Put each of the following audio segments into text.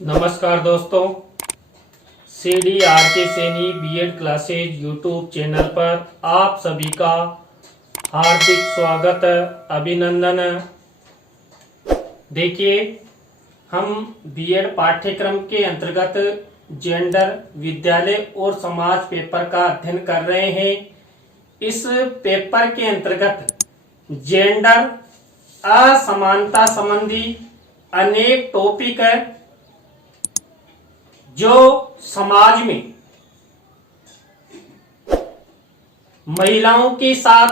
नमस्कार दोस्तों, CDRK Saini BEd classes YouTube channel पर आप सभी का हार्दिक स्वागत, अभिनंदन। देखिए, हम बीएड पाठ्यक्रम के अंतर्गत जेंडर, विद्यालय और समाज पेपर का अध्ययन कर रहे हैं। इस पेपर के अंतर्गत जेंडर असमानता संबंधी अनेक टॉपिक है जो समाज में महिलाओं के साथ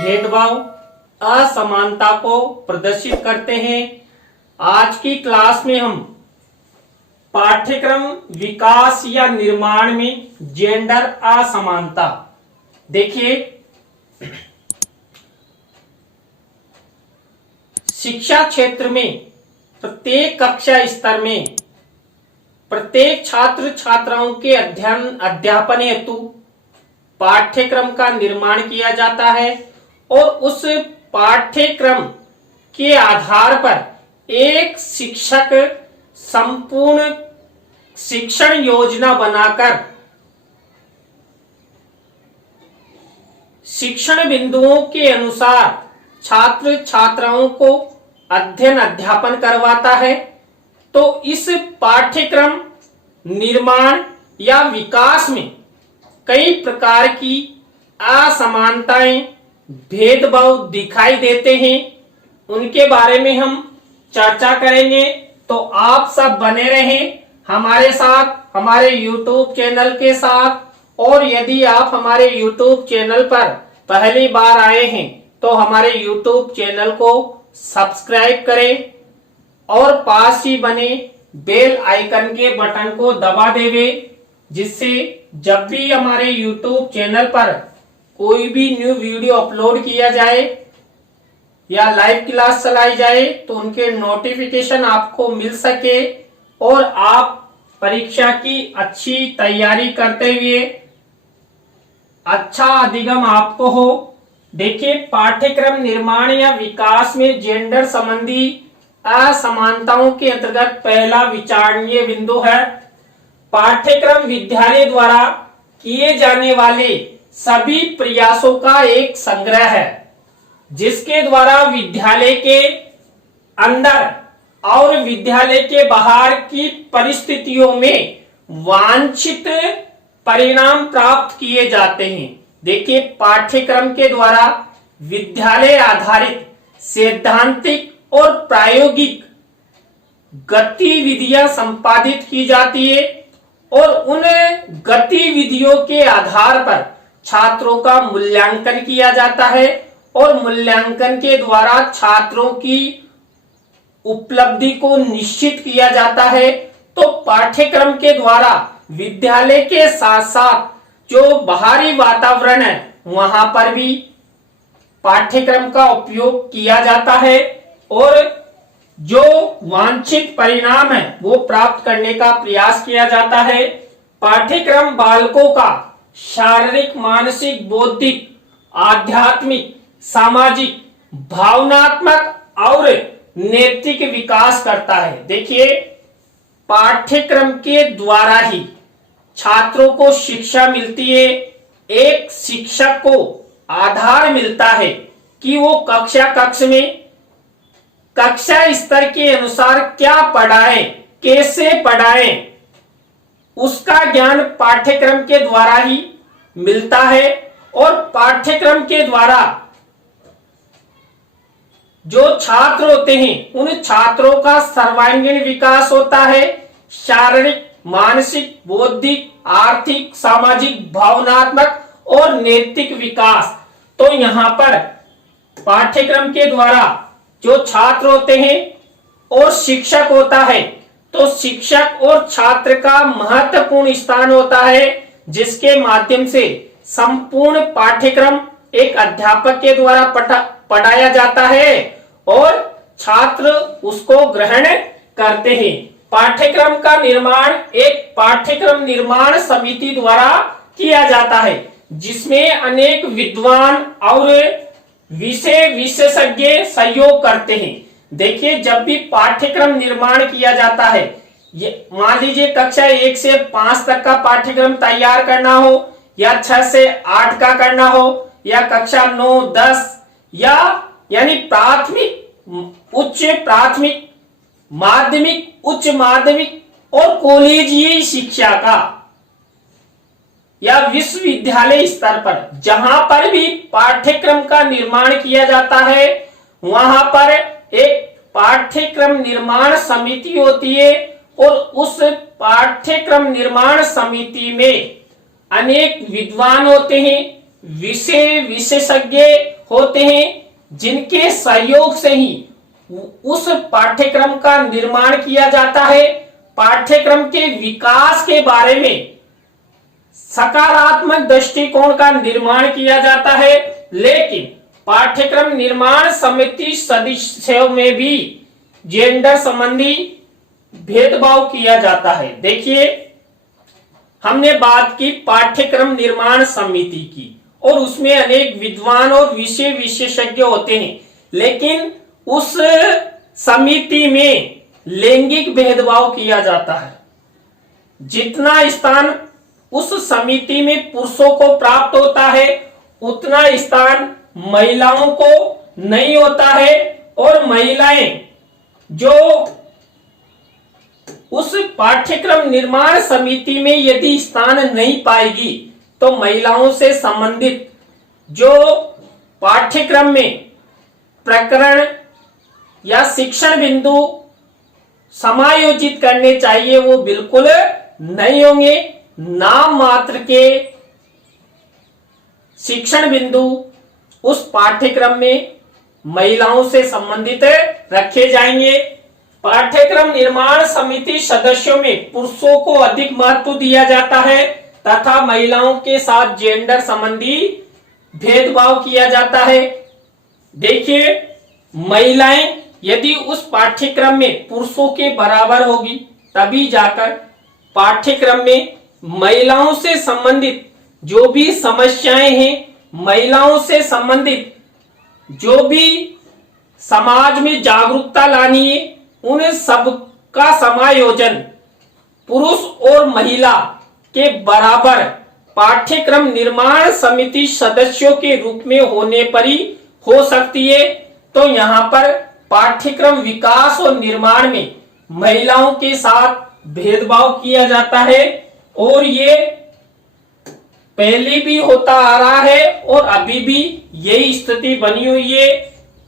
भेदभाव, असमानता को प्रदर्शित करते हैं। आज की क्लास में हम पाठ्यक्रम विकास या निर्माण में जेंडर असमानता, देखिए, शिक्षा क्षेत्र में प्रत्येक कक्षा स्तर में प्रत्येक छात्र छात्राओं के अध्यापन हेतु पाठ्यक्रम का निर्माण किया जाता है और उस पाठ्यक्रम के आधार पर एक शिक्षक संपूर्ण शिक्षण योजना बनाकर शिक्षण बिंदुओं के अनुसार छात्र छात्राओं को अध्ययन अध्यापन करवाता है। तो इस पाठ्यक्रम निर्माण या विकास में कई प्रकार की असमानताएं, भेदभाव दिखाई देते हैं। उनके बारे में हम चर्चा करेंगे, तो आप सब बने रहें हमारे साथ, हमारे YouTube चैनल के साथ। और यदि आप हमारे YouTube चैनल पर पहली बार आए हैं तो हमारे YouTube चैनल को सब्सक्राइब करें और पास ही बने बेल आइकन के बटन को दबा देवे, जिससे जब भी हमारे YouTube चैनल पर कोई भी न्यू वीडियो अपलोड किया जाए या लाइव क्लास चलाई जाए तो उनके नोटिफिकेशन आपको मिल सके और आप परीक्षा की अच्छी तैयारी करते हुए अच्छा अधिगम आपको हो। देखिए, पाठ्यक्रम निर्माण या विकास में जेंडर संबंधी असमानताओं के अंतर्गत पहला विचारणीय बिंदु है पाठ्यक्रम विद्यालय द्वारा किए जाने वाले सभी प्रयासों का एक संग्रह है, जिसके द्वारा विद्यालय के अंदर और विद्यालय के बाहर की परिस्थितियों में वांछित परिणाम प्राप्त किए जाते हैं। देखिए, पाठ्यक्रम के द्वारा विद्यालय आधारित सैद्धांतिक और प्रायोगिक गतिविधियां संपादित की जाती है और उन गतिविधियों के आधार पर छात्रों का मूल्यांकन किया जाता है और मूल्यांकन के द्वारा छात्रों की उपलब्धि को निश्चित किया जाता है। तो पाठ्यक्रम के द्वारा विद्यालय के साथ साथ जो बाहरी वातावरण है वहां पर भी पाठ्यक्रम का उपयोग किया जाता है और जो वांछित परिणाम है वो प्राप्त करने का प्रयास किया जाता है। पाठ्यक्रम बालकों का शारीरिक, मानसिक, बौद्धिक, आध्यात्मिक, सामाजिक, भावनात्मक और नैतिक विकास करता है। देखिए, पाठ्यक्रम के द्वारा ही छात्रों को शिक्षा मिलती है। एक शिक्षक को आधार मिलता है कि वो कक्ष में कक्षा स्तर के अनुसार क्या पढ़ाएं, कैसे पढ़ाएं, उसका ज्ञान पाठ्यक्रम के द्वारा ही मिलता है। और पाठ्यक्रम के द्वारा जो छात्र होते हैं उन छात्रों का सर्वांगीण विकास होता है। शारीरिक, मानसिक, बौद्धिक, आर्थिक, सामाजिक, भावनात्मक और नैतिक विकास। तो यहाँ पर पाठ्यक्रम के द्वारा जो छात्र होते हैं और शिक्षक होता है, तो शिक्षक और छात्र का महत्वपूर्ण स्थान होता है, जिसके माध्यम से संपूर्ण पाठ्यक्रम एक अध्यापक के द्वारा पढ़ाया जाता है और छात्र उसको ग्रहण करते हैं। पाठ्यक्रम का निर्माण एक पाठ्यक्रम निर्माण समिति द्वारा किया जाता है, जिसमें अनेक विद्वान और विषय विशेषज्ञ सहयोग करते हैं। देखिए, जब भी पाठ्यक्रम निर्माण किया जाता है ये मान लीजिए कक्षा 1 से 5 तक का पाठ्यक्रम तैयार करना हो, या 6 से 8 का करना हो, या कक्षा 9, 10, या यानी प्राथमिक, उच्च प्राथमिक, माध्यमिक, उच्च माध्यमिक और कॉलेजीय शिक्षा का, या विश्वविद्यालय स्तर पर जहां पर भी पाठ्यक्रम का निर्माण किया जाता है, वहां पर एक पाठ्यक्रम निर्माण समिति होती है, और उस पाठ्यक्रम निर्माण समिति में अनेक विद्वान होते हैं, विषय विशेषज्ञ होते हैं, जिनके सहयोग से ही उस पाठ्यक्रम का निर्माण किया जाता है। पाठ्यक्रम के विकास के बारे में सकारात्मक दृष्टिकोण का निर्माण किया जाता है, लेकिन पाठ्यक्रम निर्माण समिति सदस्यों में भी जेंडर संबंधी भेदभाव किया जाता है। देखिए, हमने बात की पाठ्यक्रम निर्माण समिति की, और उसमें अनेक विद्वान और विषय विशेषज्ञ होते हैं, लेकिन उस समिति में लैंगिक भेदभाव किया जाता है। जितना स्थान उस समिति में पुरुषों को प्राप्त होता है, उतना स्थान महिलाओं को नहीं होता है, और महिलाएं जो उस पाठ्यक्रम निर्माण समिति में यदि स्थान नहीं पाएगी, तो महिलाओं से संबंधित जो पाठ्यक्रम में प्रकरण या शिक्षण बिंदु समायोजित करने चाहिए, वो बिल्कुल नहीं होंगे। नाम मात्र के शिक्षण बिंदु उस पाठ्यक्रम में महिलाओं से संबंधित रखे जाएंगे। पाठ्यक्रम निर्माण समिति सदस्यों में पुरुषों को अधिक महत्व दिया जाता है, तथा महिलाओं के साथ जेंडर संबंधी भेदभाव किया जाता है। देखिए, महिलाएं यदि उस पाठ्यक्रम में पुरुषों के बराबर होगी, तभी जाकर पाठ्यक्रम में महिलाओं से संबंधित जो भी समस्याएं हैं, महिलाओं से संबंधित जो भी समाज में जागरूकता लानी है, उन सब का समायोजन पुरुष और महिला के बराबर पाठ्यक्रम निर्माण समिति सदस्यों के रूप में होने पर ही हो सकती है। तो यहाँ पर पाठ्यक्रम विकास और निर्माण में महिलाओं के साथ भेदभाव किया जाता है, और ये पहले भी होता आ रहा है और अभी भी यही स्थिति बनी हुई है।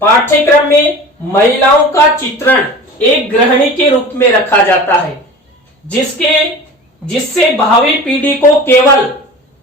पाठ्यक्रम में महिलाओं का चित्रण एक गृहिणी के रूप में रखा जाता है, जिससे भावी पीढ़ी को केवल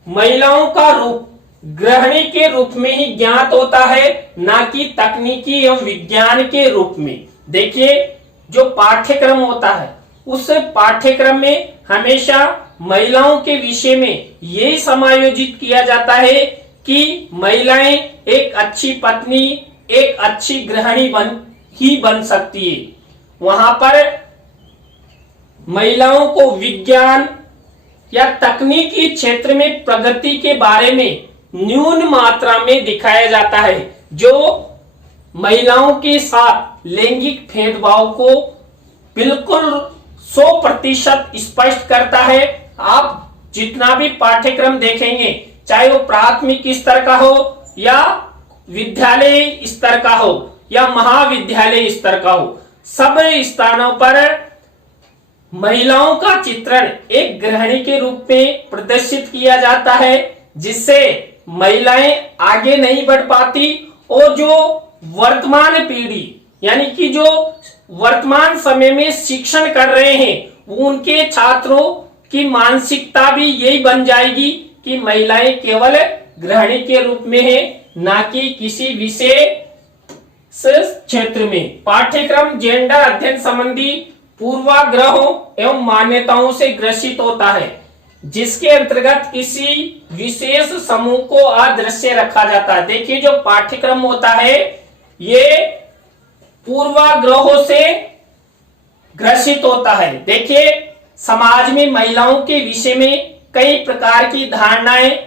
महिलाओं का रूप गृहिणी के रूप में ही ज्ञात होता है, ना कि तकनीकी एवं विज्ञान के रूप में। देखिए, जो पाठ्यक्रम होता है, उस पाठ्यक्रम में हमेशा महिलाओं के विषय में यही समायोजित किया जाता है कि महिलाएं एक अच्छी पत्नी, एक अच्छी गृहिणी बन सकती है। वहां पर महिलाओं को विज्ञान या तकनीकी क्षेत्र में प्रगति के बारे में न्यून मात्रा में दिखाया जाता है, जो महिलाओं के साथ लैंगिक भेदभाव को बिल्कुल 100% स्पष्ट करता है। आप जितना भी पाठ्यक्रम देखेंगे, चाहे वो प्राथमिक स्तर का हो, या विद्यालय स्तर का हो, या महाविद्यालय स्तर का हो, सब स्थानों पर महिलाओं का चित्रण एक गृहिणी के रूप में प्रदर्शित किया जाता है, जिससे महिलाएं आगे नहीं बढ़ पाती, और जो वर्तमान पीढ़ी यानी कि जो वर्तमान समय में शिक्षण कर रहे हैं, उनके छात्रों की मानसिकता भी यही बन जाएगी कि महिलाएं केवल गृहिणी के रूप में है, ना कि किसी विशेष क्षेत्र में। पाठ्यक्रम जेंडर अध्ययन संबंधी पूर्वाग्रहों एवं मान्यताओं से ग्रसित होता है, जिसके अंतर्गत किसी विशेष समूह को अदृश्य रखा जाता है। देखिए, जो पाठ्यक्रम होता है, ये पूर्वाग्रहों से ग्रसित होता है। देखिए, समाज में महिलाओं के विषय में कई प्रकार की धारणाएं,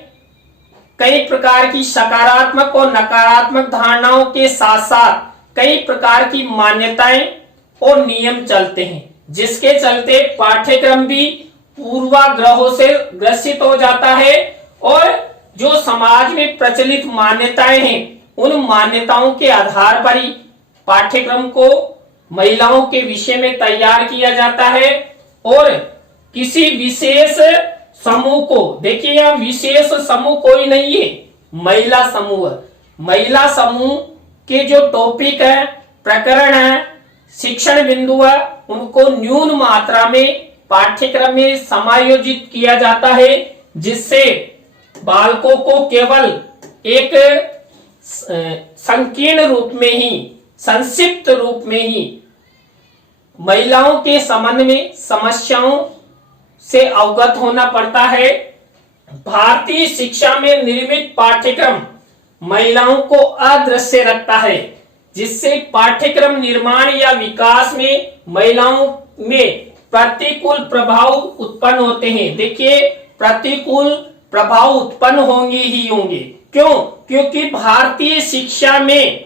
कई प्रकार की सकारात्मक और नकारात्मक धारणाओं के साथ साथ कई प्रकार की मान्यताएं और नियम चलते हैं, जिसके चलते पाठ्यक्रम भी पूर्वाग्रहों से ग्रसित हो जाता है और जो समाज में प्रचलित मान्यताएं हैं उन मान्यताओं के आधार पर ही पाठ्यक्रम को महिलाओं के विषय में तैयार किया जाता है और किसी विशेष समूह को, देखिए यह विशेष समूह कोई नहीं है, महिला समूह के जो टॉपिक है, प्रकरण है, शिक्षण बिंदु है, उनको न्यून मात्रा में पाठ्यक्रम में समायोजित किया जाता है, जिससे बालकों को केवल एक संकीर्ण रूप में ही, संक्षिप्त रूप में ही महिलाओं के संबंध में समस्याओं से अवगत होना पड़ता है। भारतीय शिक्षा में निर्मित पाठ्यक्रम महिलाओं को अदृश्य रखता है, जिससे पाठ्यक्रम निर्माण या विकास में महिलाओं में प्रतिकूल प्रभाव उत्पन्न होते हैं। देखिए, प्रतिकूल प्रभाव उत्पन्न होंगे ही होंगे। क्यों? क्योंकि भारतीय शिक्षा में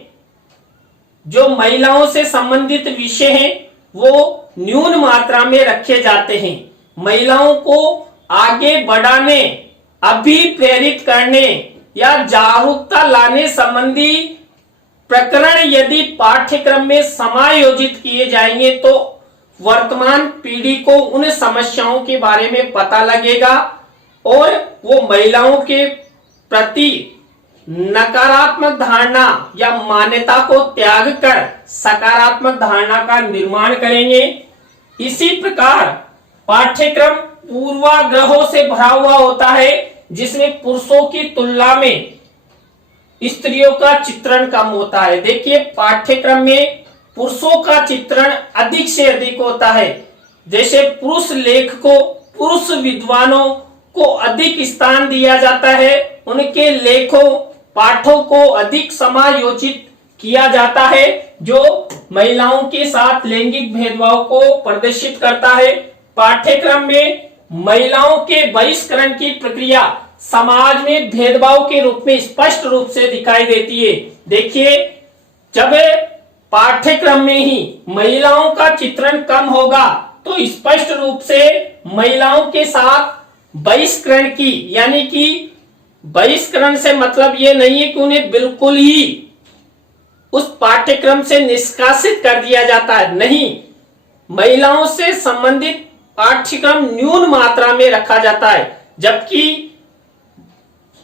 जो महिलाओं से संबंधित विषय हैं वो न्यून मात्रा में रखे जाते हैं। महिलाओं को आगे बढ़ाने, अभिप्रेरित करने या जागरूकता लाने संबंधी प्रकरण यदि पाठ्यक्रम में समायोजित किए जाएंगे तो वर्तमान पीढ़ी को उन समस्याओं के बारे में पता लगेगा और वो महिलाओं के प्रति नकारात्मक धारणा या मान्यता को त्याग कर सकारात्मक धारणा का निर्माण करेंगे। इसी प्रकार पाठ्यक्रम पूर्वाग्रहों से भरा हुआ होता है, जिसमें पुरुषों की तुलना में स्त्रियों का चित्रण कम होता है। देखिए, पाठ्यक्रम में पुरुषों का चित्रण अधिक से अधिक होता है। जैसे पुरुष लेखकों, पुरुष विद्वानों को अधिक स्थान दिया जाता है, उनके लेखों, पाठों को अधिक समायोजित किया जाता है, जो महिलाओं के साथ लैंगिक भेदभाव को प्रदर्शित करता है। पाठ्यक्रम में महिलाओं के बहिष्करण की प्रक्रिया समाज में भेदभाव के रूप में स्पष्ट रूप से दिखाई देती है। देखिए, जब पाठ्यक्रम में ही महिलाओं का चित्रण कम होगा तो स्पष्ट रूप से महिलाओं के साथ बहिष्करण की, यानी कि बहिष्करण से मतलब ये नहीं है कि उन्हें बिल्कुल ही उस पाठ्यक्रम से निष्कासित कर दिया जाता है, नहीं, महिलाओं से संबंधित पाठ्यक्रम न्यून मात्रा में रखा जाता है। जबकि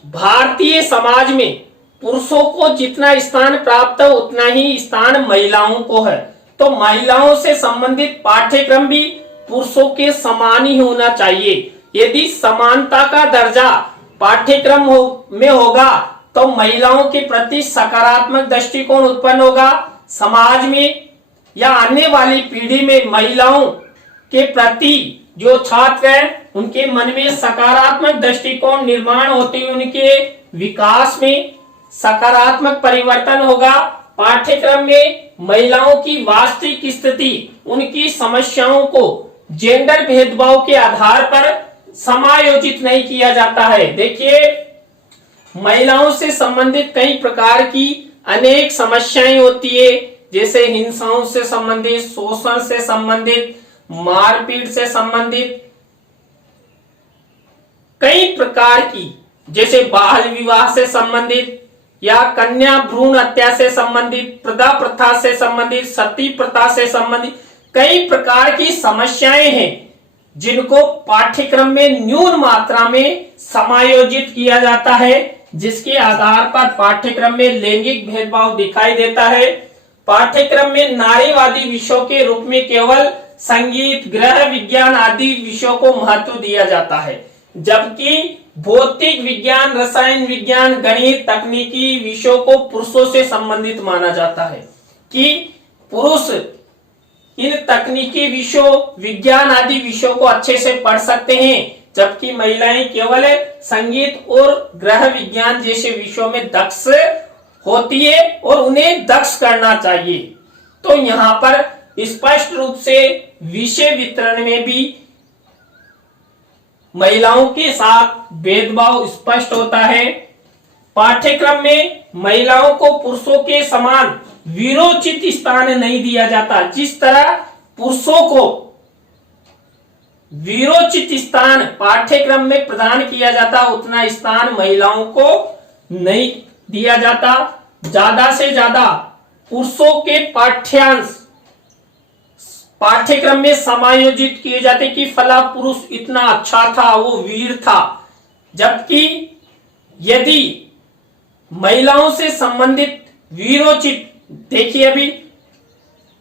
भारतीय समाज में पुरुषों को जितना स्थान प्राप्त है उतना ही स्थान महिलाओं को है, तो महिलाओं से संबंधित पाठ्यक्रम भी पुरुषों के समान ही होना चाहिए। यदि समानता का दर्जा पाठ्यक्रम में होगा तो महिलाओं के प्रति सकारात्मक दृष्टिकोण उत्पन्न होगा। समाज में या आने वाली पीढ़ी में महिलाओं के प्रति जो छात्र हैं उनके मन में सकारात्मक दृष्टिकोण निर्माण होते हुए उनके विकास में सकारात्मक परिवर्तन होगा। पाठ्यक्रम में महिलाओं की वास्तविक स्थिति, उनकी समस्याओं को जेंडर भेदभाव के आधार पर समायोजित नहीं किया जाता है। देखिए, महिलाओं से संबंधित कई प्रकार की अनेक समस्याएं होती है, जैसे हिंसाओं से संबंधित, शोषण से संबंधित, मारपीट से संबंधित, कई प्रकार की, जैसे बाल विवाह से संबंधित या कन्या भ्रूण हत्या से संबंधित, प्रथा प्रथा से संबंधित, सती प्रथा से संबंधित कई प्रकार की समस्याएं हैं जिनको पाठ्यक्रम में न्यून मात्रा में समायोजित किया जाता है, जिसके आधार पर पाठ्यक्रम में लैंगिक भेदभाव दिखाई देता है। पाठ्यक्रम में नारीवादी विषयों के रूप में केवल संगीत, गृह विज्ञान आदि विषयों को महत्व दिया जाता है, जबकि भौतिक विज्ञान, रसायन विज्ञान, गणित, तकनीकी विषयों को पुरुषों से संबंधित माना जाता है कि पुरुष इन तकनीकी विषयों, विज्ञान आदि विषयों को अच्छे से पढ़ सकते हैं, जबकि महिलाएं केवल संगीत और गृह विज्ञान जैसे विषयों में दक्ष होती है और उन्हें दक्ष करना चाहिए। तो यहाँ पर स्पष्ट रूप से विषय वितरण में भी महिलाओं के साथ भेदभाव स्पष्ट होता है। पाठ्यक्रम में महिलाओं को पुरुषों के समान विरोचित स्थान नहीं दिया जाता। जिस तरह पुरुषों को वीरोचित स्थान पाठ्यक्रम में प्रदान किया जाता, उतना स्थान महिलाओं को नहीं दिया जाता। ज्यादा से ज्यादा पुरुषों के पाठ्यांश पाठ्यक्रम में समायोजित किए जाते कि फला पुरुष इतना अच्छा था, वो वीर था। जबकि यदि महिलाओं से संबंधित वीरोचित, देखिए अभी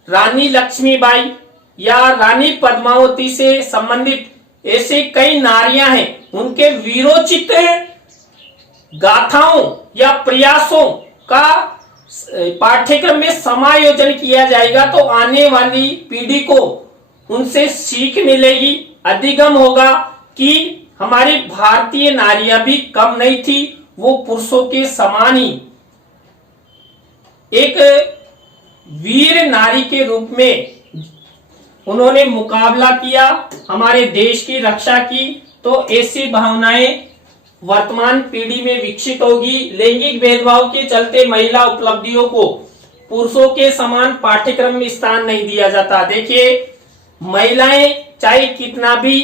रानी लक्ष्मीबाई या रानी पद्मावती से संबंधित ऐसे कई नारियां हैं, उनके वीरोचित गाथाओं या प्रयासों का पाठ्यक्रम में समायोजन किया जाएगा तो आने वाली पीढ़ी को उनसे सीख मिलेगी, अधिगम होगा कि हमारी भारतीय नारियां भी कम नहीं थी, वो पुरुषों के समान ही एक वीर नारी के रूप में उन्होंने मुकाबला किया, हमारे देश की रक्षा की। तो ऐसी भावनाएं वर्तमान पीढ़ी में विकसित होगी। लैंगिक भेदभाव के चलते महिला उपलब्धियों को पुरुषों के समान पाठ्यक्रम में स्थान नहीं दिया जाता। देखिए, महिलाएं चाहे कितना भी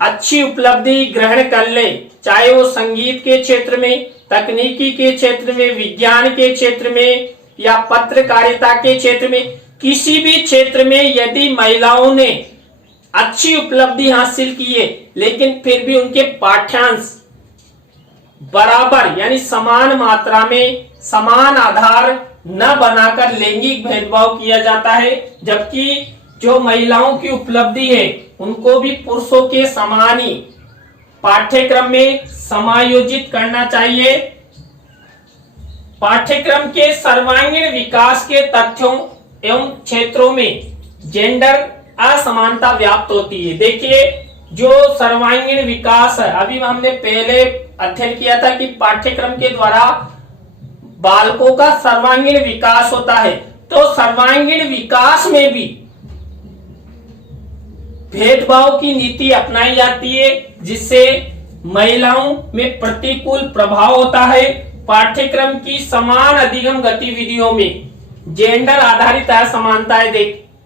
अच्छी उपलब्धि ग्रहण कर ले, चाहे वो संगीत के क्षेत्र में, तकनीकी के क्षेत्र में, विज्ञान के क्षेत्र में या पत्रकारिता के क्षेत्र में, किसी भी क्षेत्र में यदि महिलाओं ने अच्छी उपलब्धि हासिल की है, लेकिन फिर भी उनके पाठ्यांश बराबर यानी समान मात्रा में समान आधार न बनाकर लैंगिक भेदभाव किया जाता है। जबकि जो महिलाओं की उपलब्धि है उनको भी पुरुषों के समान ही पाठ्यक्रम में समायोजित करना चाहिए। पाठ्यक्रम के सर्वांगीण विकास के तथ्यों एवं क्षेत्रों में जेंडर असमानता व्याप्त होती है। देखिए, जो सर्वांगीण विकास है, अभी हमने पहले अध्ययन किया था कि पाठ्यक्रम के द्वारा बालकों का सर्वांगीण विकास होता है, तो सर्वांगीण विकास में भी भेदभाव की नीति अपनाई जाती है, जिससे महिलाओं में प्रतिकूल प्रभाव होता है। पाठ्यक्रम की समान अधिगम गतिविधियों में जेंडर आधारित असमानताएं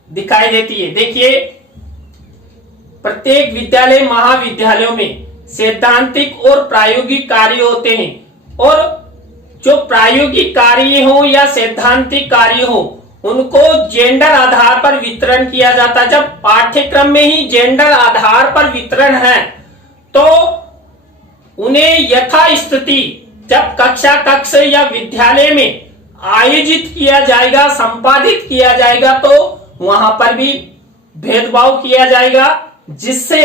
दिखाई देती है। देखिए, प्रत्येक विद्यालय महाविद्यालयों में सैद्धांतिक और प्रायोगिक कार्य होते हैं, और जो प्रायोगिक कार्य हो या सैद्धांतिक कार्य हो उनको जेंडर आधार पर वितरण किया जाता है। जब पाठ्यक्रम में ही जेंडर आधार पर वितरण है तो उन्हें यथास्थिति जब कक्ष या विद्यालय में आयोजित किया जाएगा, संपादित किया जाएगा, तो वहां पर भी भेदभाव किया जाएगा, जिससे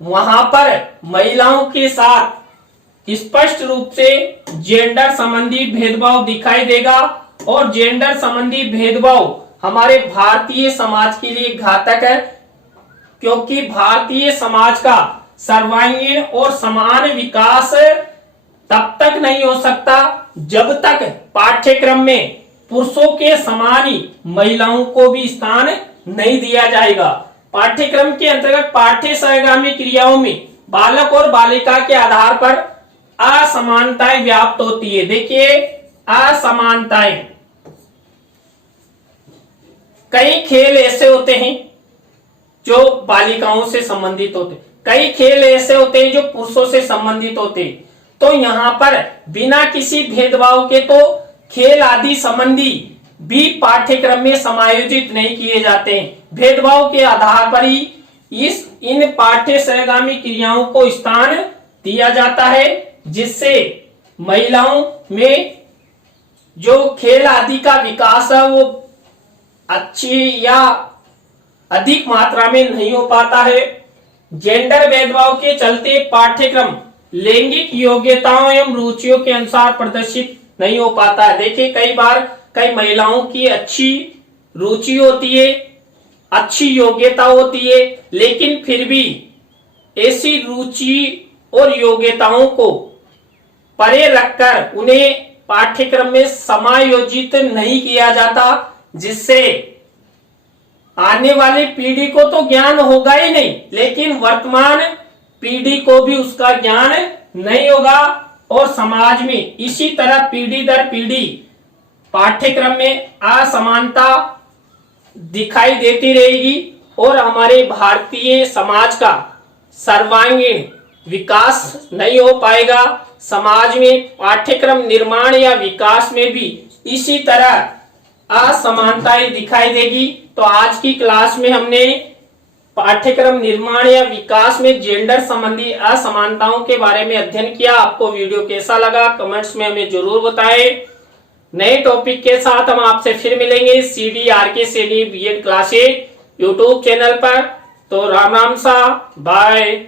वहां पर महिलाओं के साथ स्पष्ट रूप से जेंडर संबंधी भेदभाव दिखाई देगा। और जेंडर संबंधी भेदभाव हमारे भारतीय समाज के लिए घातक है, क्योंकि भारतीय समाज का सर्वांगीण और समान विकास तब तक नहीं हो सकता जब तक पाठ्यक्रम में पुरुषों के समान ही महिलाओं को भी स्थान नहीं दिया जाएगा। पाठ्यक्रम के अंतर्गत पाठ्य सहगामी क्रियाओं में बालक और बालिका के आधार पर असमानताएं व्याप्त होती है। देखिए, असमानताएं, कई खेल ऐसे होते हैं जो बालिकाओं से संबंधित होते, कई खेल ऐसे होते हैं जो पुरुषों से संबंधित होते हैं। तो यहाँ पर बिना किसी भेदभाव के तो खेल आदि संबंधी भी पाठ्यक्रम में समायोजित नहीं किए जाते हैं। भेदभाव के आधार पर ही इन पाठ्य सहगामी क्रियाओं को स्थान दिया जाता है, जिससे महिलाओं में जो खेल आदि का विकास है वो अच्छी या अधिक मात्रा में नहीं हो पाता है। जेंडर भेदभाव के चलते पाठ्यक्रम लैंगिक योग्यताओं एवं रुचियों के अनुसार प्रदर्शित नहीं हो पाता है। देखिए, कई बार कई महिलाओं की अच्छी रुचि होती है, अच्छी योग्यता होती है, लेकिन फिर भी ऐसी रुचि और योग्यताओं को परे रखकर उन्हें पाठ्यक्रम में समायोजित नहीं किया जाता, जिससे आने वाली पीढ़ी को तो ज्ञान होगा ही नहीं, लेकिन वर्तमान पीढ़ी को भी उसका ज्ञान नहीं होगा और समाज में इसी तरह पीढ़ी दर पीढ़ी पाठ्यक्रम में असमानता दिखाई देती रहेगी। और हमारे भारतीय समाज का सर्वांगीण विकास नहीं हो पाएगा। समाज में पाठ्यक्रम निर्माण या विकास में भी इसी तरह असमानताएं दिखाई देगी। तो आज की क्लास में हमने पाठ्यक्रम निर्माण या विकास में जेंडर संबंधी असमानताओं के बारे में अध्ययन किया। आपको वीडियो कैसा लगा कमेंट्स में हमें जरूर बताएं। नए टॉपिक के साथ हम आपसे फिर मिलेंगे CDRK Saini B.Ed classes YouTube channel पर। तो राम राम सा, बाय।